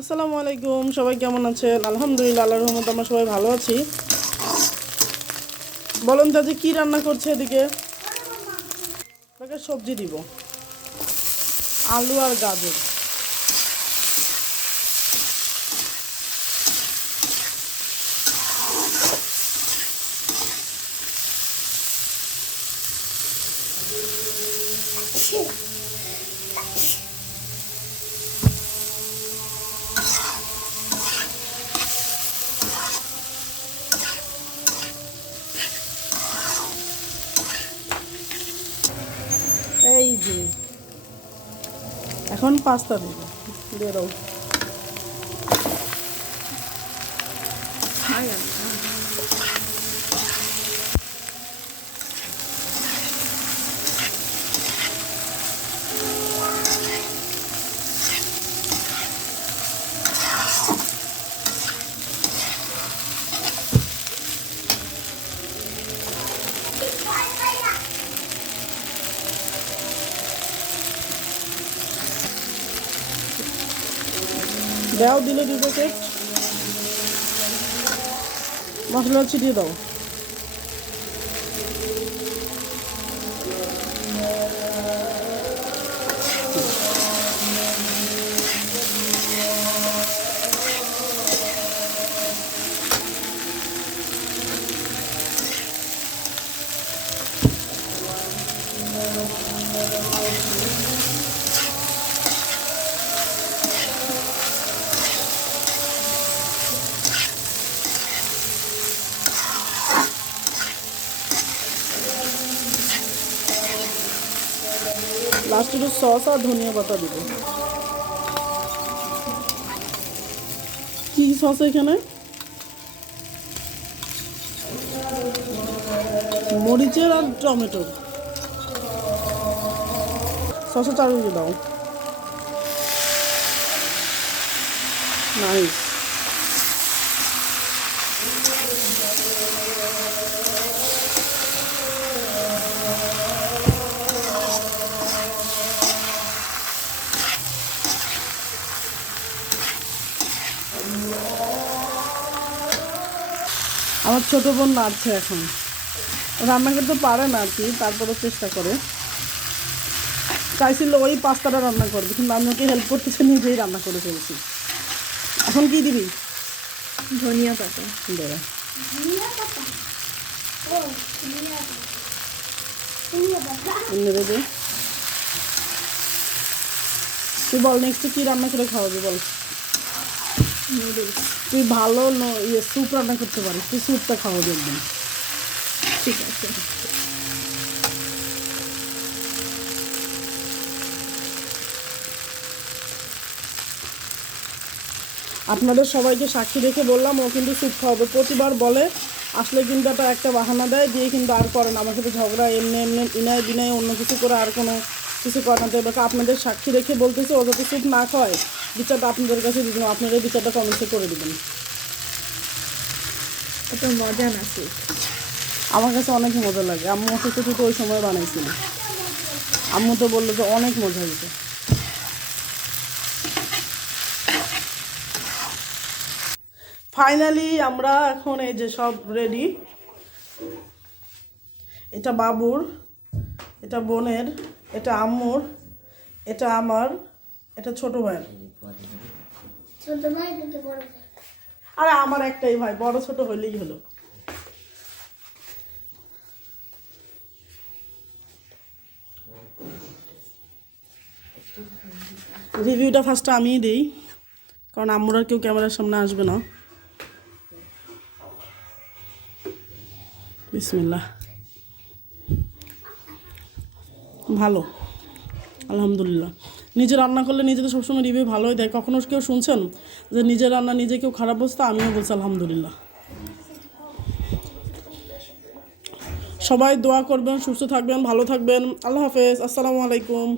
আসসালামু আলাইকুম, সবাই কেমন আছেন? আলহামদুলিল্লাহ, আল্লাহর রহমতে আমরা সবাই ভালো আছি। বলুন তো যে কি রান্না করছে এদিকে? সবজি দিব, আলু আর গাজর। এই যে এখন পাস্তা দিব, দিয়ে দাও। দাও, দিলে দিবে কেক, মশলা ছিটিয়ে দাও। লাস্টে একটু সস আর ধনিয়া পাতা দিব। কি সস এখানে? মরিচের আর টমেটোর সসে চারদিকে দাও। নাইস। আমার ছোট বোন নাড়ছে এখন, রান্না করতে পারে না আর কি, তারপরে চেষ্টা করে। চাইছিল ওই পাস্তাটা রান্না করবে, কিন্তু আমি ওকে হেল্প করতেছি, নিজেই রান্না করে ফেলছি। এখন কি দিবি? ধনিয়া পাতা দেবে। তুই বল নেক্সট কি রান্না করে খাওয়াবি বল। নুডলস। তুই ভালো স্যুপ রান্না করতে পারিস, তুই স্যুপটা খাওয়াবি একদম। ঠিক আছে। আপনাদের সবাইকে সাক্ষী রেখে বললাম, ও কিন্তু স্যুপ খাওয়াবে। প্রতিবার বলে, আসলে কিন্তু একটা বাহানা দেয়, দিয়ে কিন্তু আর করে না আমার সাথে ঝগড়া, এমনি এমনি ইনায় বিনায় অন্য কিছু করে, আর কোনো কিছু করে না। তো এবার আপনাদের সাক্ষী রেখে বলতেছে, ও যাতে স্যুপ না খায়, বিচারটা আপনাদের কাছে দিয়ে দেবেন। আপনারা এই বিচারটা কমেন্টে করে দেবেন। এত মজা না স্যুপ। আমার কাছে অনেক মজা লাগে। আম্মু অসুস্থ তো ওই সময় বানাইছিল, আম্মু তো বললো যে অনেক মজা হয়েছে। ফাইনালি আমরা এখন এই যে সব রেডি। এটা বাবুর, এটা বোনের, এটা আম্মুর, এটা আমার, এটা ছোট ভাইয়ের। আরে আমার একটাই ভাই, বড় ছোট হইলেই হলো। রিভিউটা ফার্স্টে আমিই দিই, কারণ আম্মুর আর কেউ ক্যামেরার সামনে আসবে না। বিসমিল্লাহ। ভালো, আলহামদুলিল্লাহ। নিজে রান্না করলে নিজে তো সবসময় রিভিউ ভালোই দেয়। কখনো কেউ শুনছেন যে নিজের রান্না নিজে কেউ খারাপ বলছে? আমিও বলছি আলহামদুলিল্লাহ। সবাই দোয়া করবেন, সুস্থ থাকবেন, ভালো থাকবেন। আল্লাহ হাফেজ, আসসালামু আলাইকুম।